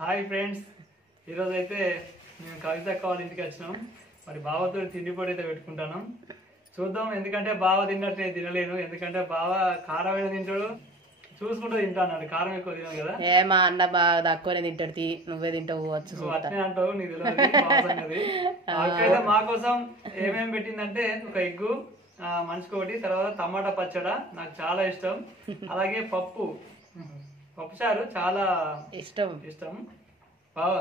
Hi friends, ఈరోజు అయితే మేము కవిత అక్క వాళ్ళ ఇంటికి వచ్చినాం. మరి బావతో తిండి పొడి అయితే పెట్టుకుంటాను. చూద్దాం, ఎందుకంటే బావ తిన్నట్టు నేను తినలేను. ఎందుకంటే బావ కారం తింటాడు, చూసుకుంటూ తింటా అన్నాడు. కారం ఎక్కువ తినాను కదా. మా అన్న బాగా తక్కువనే తింటాడు, నువ్వే తింటావు నువ్వు అట్నే అంటావు, నీకు తెలియదు. అక్కడైతే మా కోసం ఏమేమి పెట్టిందంటే ఒక ఎగ్గు, మనిషికి ఒకటి, తర్వాత టమాటా పచ్చడ నాకు చాలా ఇష్టం, అలాగే పప్పు చారు చాలా ఇష్టం. బావా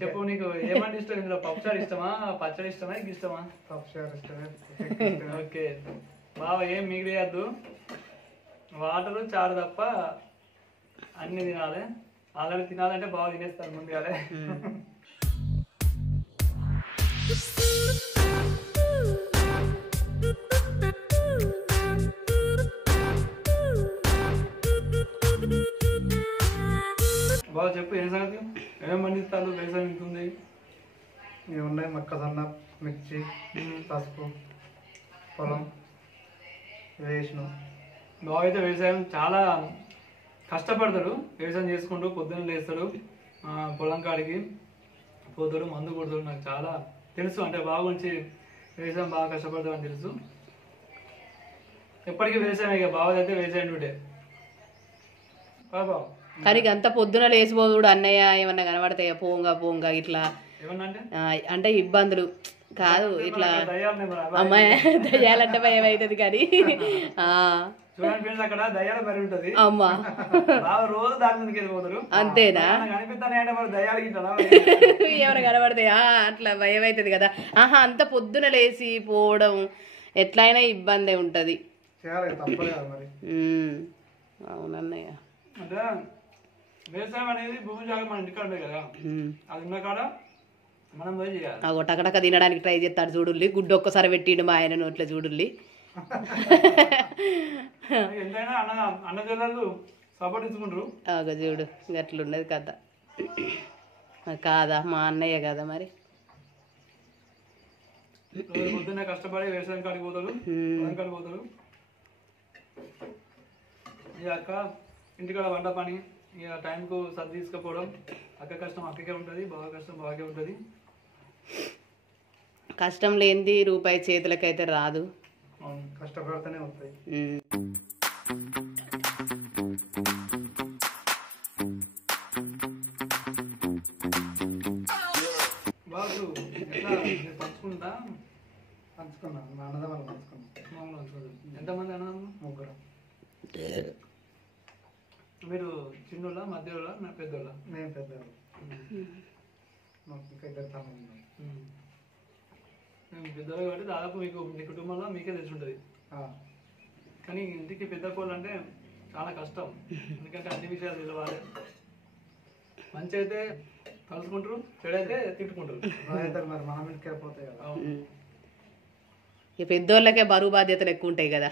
చెప్పు, నీకు ఏమంటే ఇష్టం? ఇందులో పప్పుచారు ఇష్టమా, పచ్చడి ఇష్టమా, నీకు ఇష్టమా? పప్పుచారు ఇష్టమే. ఓకే బావా, ఏం మిగిలియద్దు, వాటరు చారు తప్ప అన్ని తినాలి. ఆల్రెడీ తినాలంటే బాగా తినేస్తాను ముందుగానే. బాగా చెప్పు, ఏం సంగతి? ఏమేమి పండిస్తారు? వ్యవసాయం ఉంటుంది. ఏమున్నాయి? మొక్కజొన్న, మిర్చి, పసుపు, పొలం వేసినాం. బాగా అయితే వ్యవసాయం చాలా కష్టపడతాడు. వ్యవసాయం చేసుకుంటూ పొద్దున్న లేస్తాడు, పొలం కాడికి పోతాడు, మందు కొడతాడు. నాకు చాలా తెలుసు, అంటే బాగా గురించి వ్యవసాయం బాగా కష్టపడతాడు అని తెలుసు. ఎప్పటికీ వ్యవసాయం, ఇక బావదైతే వ్యవసాయం డ్యూటే. బాబా కానీ అంత పొద్దున లేచిపోదుడు అన్నయ్య ఏమన్నా కనబడతాయా? పోంగా ఇట్లా ఏమన్నా అంటే ఇబ్బందులు కాదు, ఇట్లా అమ్మాయి దయ్యాలంటే భయం అవుతుంది. కానీ చూడండి ఫ్రెండ్స్, అక్కడ దయ్యాల మరి ఉంటది అమ్మా, రోజు దాని మీదకి వెళ్ళిపోతారు. అంతేనా? కనిపిస్తానే మరి దయ్యాలకి ఏమైనా కనబడతాయా? అట్లా భయం అవుతుంది కదా. అంత పొద్దున లేచి పోవడం ఎట్లయినా ఇబ్బంది ఉంటది. అవునన్నయ్య, అంటే వ్యవసాయం అనేది భూమి జాగా మన ఇంటికాడ ఉంది కదా, అది ఉన్న కాడ మనం పోయి చేయాలి. టకటక తినడానికి ట్రై చేస్తాడు చూడుల్లి, గుడ్డు ఒక్కసారి పెట్టిండు మా ఆయన నోట్లో చూడుల్లి. ఎంతైనా అన్నజల్లాలు సపోర్ట్ ఇచ్చుకుంటారు. చూడు గట్లున్నది కదా. కాదా మా అన్నయ్య కదా మరి. పొద్దున్నే కష్టపడి వ్యవసాయం కాడికి పోతాడు, పొలం కాడికి పోతాడు. ఇక అక్క ఇంటికాడ వంట పని, ఇక టైంకు సర్ది తీసుకుపోవడం. అక్క కష్టం అక్కకే ఉంటుంది, బాగా కష్టం బాగా ఉంటుంది. కష్టం లేనిది రూపాయి చేతులకైతే రాదు, కష్టపడితేనే వస్తాయి. బాబు పంచుకున్నాను, మా అన్నదమ్ములు పంచుకున్నాను. ఎంతమంది అన్నదమ్ములు? ముగ్గురు. మీరు చిన్నోళ్ళ, మధ్యలో, నా పెద్దోళ్ళ? నేను పెద్దోళ్ళు, ఇంకా ఇద్దరు తమ్ముళ్ళు. మేము పెద్దోళ్ళు కాబట్టి దాదాపు మీకు మీ కుటుంబంలో మీకే తెలిసి ఉంటుంది. కానీ ఇంటికి పెద్ద కోళ్ళు అంటే చాలా కష్టం, ఎందుకంటే అన్ని విషయాలు తెలవాలి. మంచి అయితే కలుసుకుంటారు, చెడైతే తిట్టుకుంటారు. మరి మనం ఇంటికి పోతాయి కదా. ఈ పెద్దోళ్ళకే బరువు బాధ్యతలు ఎక్కువ ఉంటాయి కదా.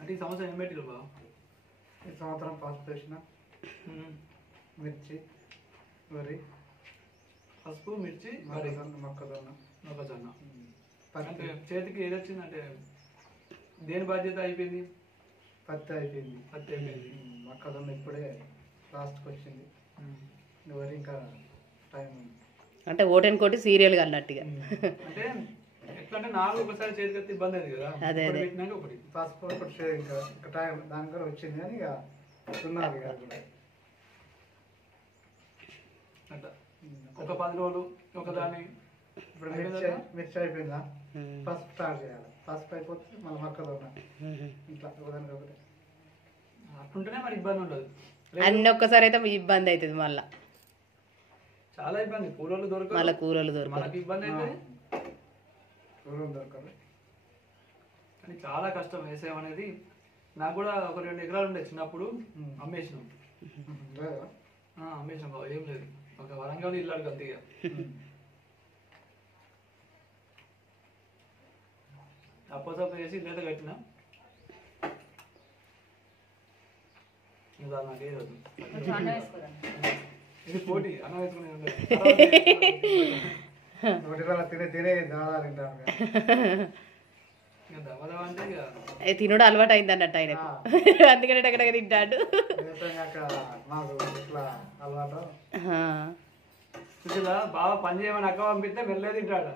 అంటే ఈ సంవత్సరం ఏం పెట్టిరు బాబు? ఈ సంవత్సరం పసుపు వేసిన, మిర్చి, వరి, పసుపు, మిర్చి, మొక్కజొన్న. అంటే చేతికి ఏది వచ్చింది? అంటే దేని బాధ్యత అయిపోయింది? పత్తి అయిపోయింది. మొక్కజొన్న ఇప్పుడే లాస్ట్కి వచ్చింది. వరి ఇంకా టైం ఉంది. అంటే ఓటెన్ కోటి సీరియల్గా అన్నట్టుగా. అంటే ఎట్లంటే నాలుగు ఒకసారి చేతికి వస్తే ఇబ్బంది అయింది కదా. అదే ఒకటి పసుపు ఒకటి ఇంకా టైం దాని కూడా వచ్చింది, కానీ ఇక ఉన్నది కూడా అట్లా ఒక 10 రోజులు ఒకదాన్ని. ఇప్పుడు మిర్చి అయిపోయిందా, పసుపు స్టార్ట్ చేయాలి. పసుపు అయిపోతే మళ్ళీ మొక్కజొన్న, ఇట్లా ఒకదానికి ఒకటి. అట్లుంటేనే మరి ఇబ్బంది ఉండదు. అన్ని ఒక్కసారి అయితే ఇబ్బంది అవుతుంది, మళ్ళా చాలా ఇబ్బంది. కూరలు దొరకదు, మళ్ళీ కూరలు దొరకదు, మనకి ఇబ్బంది అవుతుంది, కూరలు దొరకదు. కానీ చాలా కష్టం వ్యవసాయం అనేది. నాకు కూడా ఒక 2 ఎకరాలు ఉండే చిన్నప్పుడు, అమ్మేసినాం. అమ్మేసినాం బాబు, ఏం లేదు, ఒక వరంగల్ ఇల్లు అడుగు ఇక. అప్పసప్ప చేసి ఇల్లు కట్టినా. నాకు ఏది వద్దు, ఇది పోటీ అన్న వేసుకునే తినే తినే దాదా తింటాను. ఇక దవదవ అంటే ఇక ఏ తినుడు అలవాటు అయింది అన్నట్టు ఆయనకు అందుకనే టగడగ తింటాడు. మాకు ఇట్లా అలవాటు. చూసిలా బాగా పని చేయమని అక్క పంపిస్తే మెల్లగా తింటాడు.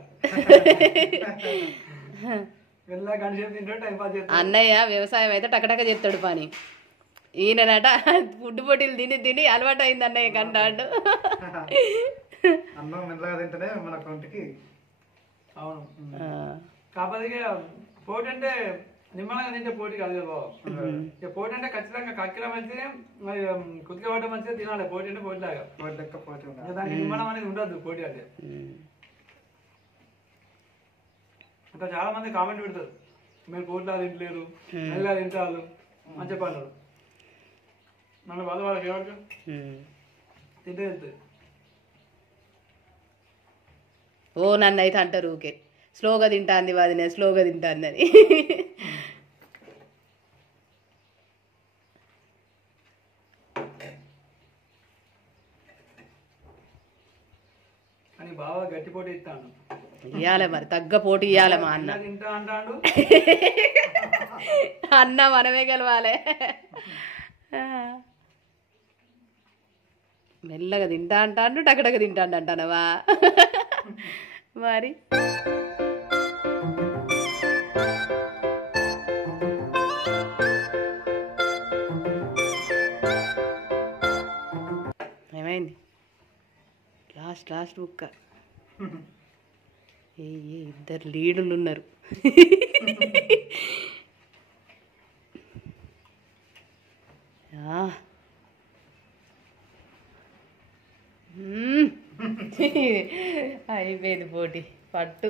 మెల్లగా గంటసేపు తింటాడు, టైం పాస్ చేస్తాడు. అన్నయ్య వ్యవసాయం అయితే టకటక చేస్తాడు పని. ఈయనట ఫుడ్ పొట్టిలు తిని తిని అలవాటు అయింది అన్నయ్య కంటాడు. అన్నం మెల్లగా తింటేనే మన కొంటికి. అవును. కాకపోతే ఇక పోటీ అంటే నిమ్మలంగా తింటే పోటీ కాదు కదా బాబు. ఇక పోటీ అంటే ఖచ్చితంగా కక్కిల మంచిదే, మరి కుతిక పడ్డ మంచిదే తినాలి. పోటీ అంటే పోటీ లాగా, పోటీ లెక్క పోటీ ఉండాలి. దానికి నిమ్మలం అనేది ఉండదు పోటీ అంటే. ఇంకా చాలా మంది కామెంట్ పెడతారు, మీరు పోటీలా తింటలేరు, మెల్లగా తింటారు అని చెప్పన్నారు. మన వాళ్ళకి ఎవరికి తింటే వెళ్తుంది. ఓ నన్ను అయితే అంటారు ఊకే, స్లోగా తింటాంది వదినే, స్లోగా తింటాంది అని. అని బాగా గట్టి పోటీ ఇస్తాను. ఇయ్యాలే మరి, తగ్గ పోటీ ఇయ్యాలే మా అన్న. తింటా అంటాడు, అన్న మనమే గెలవాలి. మెల్లగా తింటా అంటాడు, టకటక తింటాడు అంటానవా మరి. ఏమైంది లాస్ట్ బుక్క. ఏ ఇద్దరు లీడులు ఉన్నారు. అయిపోయింది పోటీ పట్టు.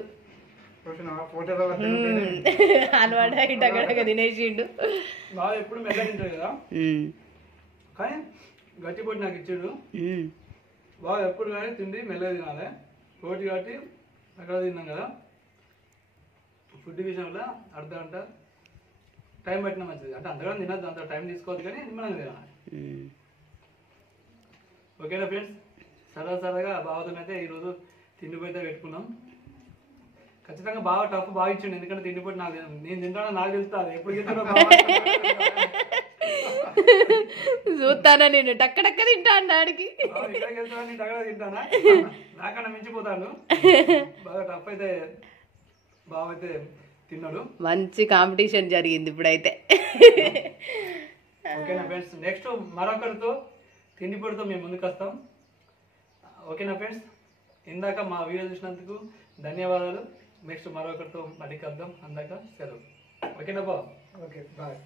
అలవాటు అయ్యి తినేసిండు. బాగా ఎప్పుడు మెల్లగా తింటాడు కదా, కానీ గట్టి పోటీ నాకు ఇచ్చాడు. బాగా ఎప్పుడు కానీ తిండి మెల్లగా తినాలి. పోటీ కాబట్టి అక్కడ తిన్నాం కదా, ఫుడ్ విషయంలో అర్ధ గంట టైం పట్టినా మంచిది. అంటే అంతగా తినద్దు, అంత టైం తీసుకోవద్దు, కానీ మనం తినాలి. ఓకేనా ఫ్రెండ్స్, సరదాగా బావతో అయితే ఈరోజు తిండిపోయితే పెట్టుకున్నాం. ఖచ్చితంగా బాగా టఫ్ బాగా ఇచ్చిండు, ఎందుకంటే తిండిపోయి నాకు నేను తింటానో నాకు తెలుస్తుంది. ఎప్పుడు చూస్తానా నేను టక్కడక్క తింటా అన్నాడికి. ఇక్కడికి వెళ్తాను, నేను దగ్గర తింటానా, నాకన్నా మించిపోతాను. బాగా టఫ్ అయితే బాగా అయితే తిన్నాడు. మంచి కాంపిటీషన్ జరిగింది ఇప్పుడైతే. ఓకేనా ఫ్రెండ్స్, నెక్స్ట్ మరొకరితో తిండిపోటుతో మేము ముందుకు వస్తాం. ఓకేనా ఫ్రెండ్స్, ఇందాక మా వీడియో చూసినందుకు ధన్యవాదాలు. నెక్స్ట్ మరొకరితో మళ్ళీ కలుద్దాం. అందాక సెలవు. ఓకేనా బాబు? Okay bye.